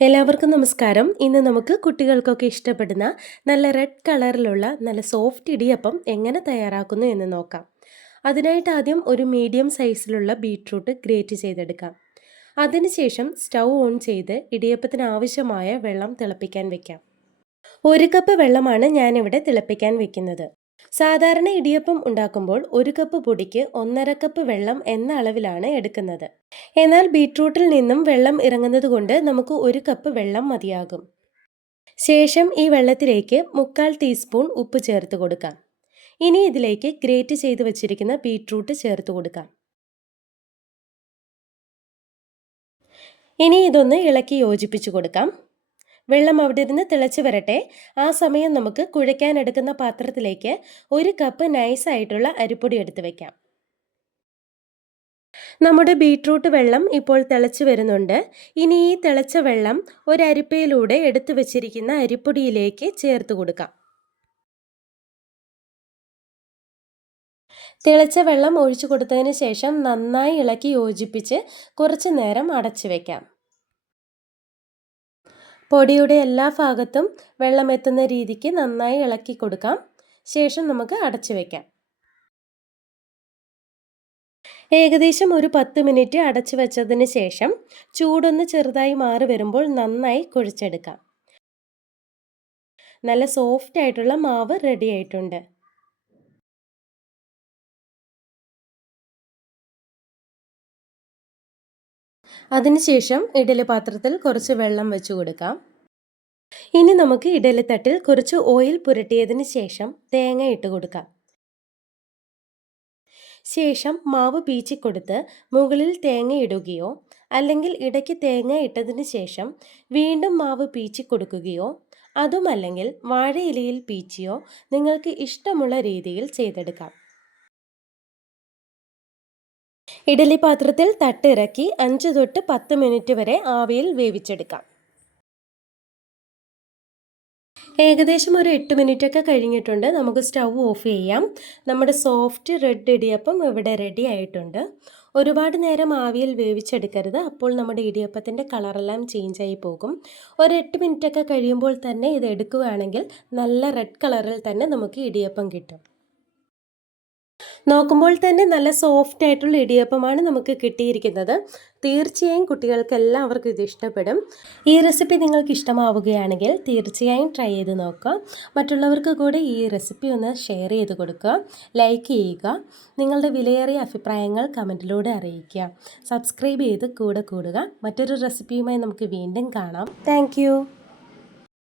എല്ലാവർക്കും നമസ്കാരം. ഇന്ന് നമുക്ക് കുട്ടികൾക്കൊക്കെ ഇഷ്ടപ്പെടുന്ന നല്ല റെഡ് കളറിലുള്ള നല്ല സോഫ്റ്റ് ഇടിയപ്പം എങ്ങനെ തയ്യാറാക്കുന്നു എന്ന് നോക്കാം. അതിനായിട്ട് ആദ്യം ഒരു മീഡിയം സൈസിലുള്ള ബീട്രൂട്ട് ഗ്രേറ്റ് ചെയ്തെടുക്കാം. അതിനുശേഷം സ്റ്റൗ ഓൺ ചെയ്ത് ഇടിയപ്പത്തിന് ആവശ്യമായ വെള്ളം തിളപ്പിക്കാൻ വെക്കാം. ഒരു കപ്പ് വെള്ളമാണ് ഞാനിവിടെ തിളപ്പിക്കാൻ വെക്കുന്നത്. സാധാരണ ഇടിയപ്പം ഉണ്ടാക്കുമ്പോൾ ഒരു കപ്പ് പൊടിക്ക് ഒന്നര കപ്പ് വെള്ളം എന്ന അളവിലാണ് എടുക്കുന്നത്. എന്നാൽ ബീട്രൂട്ടിൽ നിന്നും വെള്ളം ഇറങ്ങുന്നത് കൊണ്ട് നമുക്ക് ഒരു കപ്പ് വെള്ളം മതിയാകും. ശേഷം ഈ വെള്ളത്തിലേക്ക് മുക്കാൽ ടീസ്പൂൺ ഉപ്പ് ചേർത്ത് കൊടുക്കാം. ഇനി ഇതിലേക്ക് ഗ്രേറ്റ് ചെയ്ത് വെച്ചിരിക്കുന്ന ബീട്രൂട്ട് ചേർത്ത് കൊടുക്കാം. ഇനി ഇതൊന്ന് ഇളക്കി യോജിപ്പിച്ചു കൊടുക്കാം. വെള്ളം അവിടെ ഇരുന്ന് തിളച്ച് വരട്ടെ. ആ സമയം നമുക്ക് കുഴയ്ക്കാൻ എടുക്കുന്ന പാത്രത്തിലേക്ക് ഒരു കപ്പ് നൈസായിട്ടുള്ള അരിപ്പൊടി എടുത്ത് വെക്കാം. നമ്മുടെ ബീട്രൂട്ട് വെള്ളം ഇപ്പോൾ തിളച്ച് വരുന്നുണ്ട്. ഇനി ഈ തിളച്ച വെള്ളം ഒരരിപ്പയിലൂടെ എടുത്തു വെച്ചിരിക്കുന്ന അരിപ്പൊടിയിലേക്ക് ചേർത്ത് കൊടുക്കാം. തിളച്ച വെള്ളം ഒഴിച്ചു കൊടുത്തതിന് ശേഷം നന്നായി ഇളക്കി യോജിപ്പിച്ച് കുറച്ചു നേരം അടച്ചു വയ്ക്കാം പൊടിയുടെ എല്ലാ ഭാഗത്തും വെള്ളം എത്തുന്ന രീതിക്ക് നന്നായി ഇളക്കി കൊടുക്കാം. ശേഷം നമുക്ക് അടച്ചു വയ്ക്കാം ഏകദേശം ഒരു പത്ത് മിനിറ്റ് അടച്ചു വെച്ചതിന് ശേഷം ചൂടൊന്ന് ചെറുതായി മാറി വരുമ്പോൾ നന്നായി കുഴിച്ചെടുക്കാം. നല്ല സോഫ്റ്റ് ആയിട്ടുള്ള മാവ് റെഡി ആയിട്ടുണ്ട്. അതിനുശേഷം ഇഡലി പാത്രത്തിൽ കുറച്ച് വെള്ളം വെച്ച് കൊടുക്കാം. ഇനി നമുക്ക് ഇഡലിത്തട്ടിൽ കുറച്ച് ഓയിൽ പുരട്ടിയതിന് ശേഷം തേങ്ങ ഇട്ട് കൊടുക്കാം. ശേഷം മാവ് പീച്ചിക്കൊടുത്ത് മുകളിൽ തേങ്ങ ഇടുകയോ അല്ലെങ്കിൽ ഇടയ്ക്ക് തേങ്ങ ഇട്ടതിന് ശേഷം വീണ്ടും മാവ് പീച്ചിക്കൊടുക്കുകയോ അതുമല്ലെങ്കിൽ വാഴയിലയിൽ പീച്ചിയോ നിങ്ങൾക്ക് ഇഷ്ടമുള്ള രീതിയിൽ ചെയ്തെടുക്കാം. ഇഡലി പാത്രത്തിൽ തട്ടിറക്കി അഞ്ച് തൊട്ട് പത്ത് മിനിറ്റ് വരെ ആവിയിൽ വേവിച്ചെടുക്കാം. ഏകദേശം ഒരു എട്ട് മിനിറ്റ് ഒക്കെ കഴിഞ്ഞിട്ടുണ്ട്. നമുക്ക് സ്റ്റൗ ഓഫ് ചെയ്യാം. നമ്മുടെ സോഫ്റ്റ് റെഡ് ഇടിയപ്പം ഇവിടെ റെഡി ആയിട്ടുണ്ട്. ഒരുപാട് നേരം ആവിയിൽ വേവിച്ചെടുക്കരുത്. അപ്പോൾ നമ്മുടെ ഇടിയപ്പത്തിന്റെ കളറെല്ലാം ആയി പോകും. ഒരു എട്ട് മിനിറ്റൊക്കെ കഴിയുമ്പോൾ തന്നെ ഇത് എടുക്കുകയാണെങ്കിൽ നല്ല റെഡ് കളറിൽ തന്നെ നമുക്ക് ഇടിയപ്പം കിട്ടും. നോക്കുമ്പോൾ തന്നെ നല്ല സോഫ്റ്റ് ആയിട്ടുള്ള ഇടിയപ്പമാണ് നമുക്ക് കിട്ടിയിരിക്കുന്നത്. തീർച്ചയായും കുട്ടികൾക്ക് എല്ലാവർക്കും ഇത് ഇഷ്ടപ്പെടും. ഈ റെസിപ്പി നിങ്ങൾക്ക് ഇഷ്ടമാവുകയാണെങ്കിൽ തീർച്ചയായും ട്രൈ ചെയ്ത് നോക്കുക. മറ്റുള്ളവർക്ക് കൂടി ഈ റെസിപ്പി ഒന്ന് ഷെയർ ചെയ്ത് കൊടുക്കുക. ലൈക്ക് ചെയ്യുക. നിങ്ങളുടെ വിലയേറിയ അഭിപ്രായങ്ങൾ കമന്റിലൂടെ അറിയിക്കുക. സബ്സ്ക്രൈബ് ചെയ്ത് കൂടെ കൂടുക. മറ്റൊരു റെസിപ്പിയുമായി നമുക്ക് വീണ്ടും കാണാം. താങ്ക്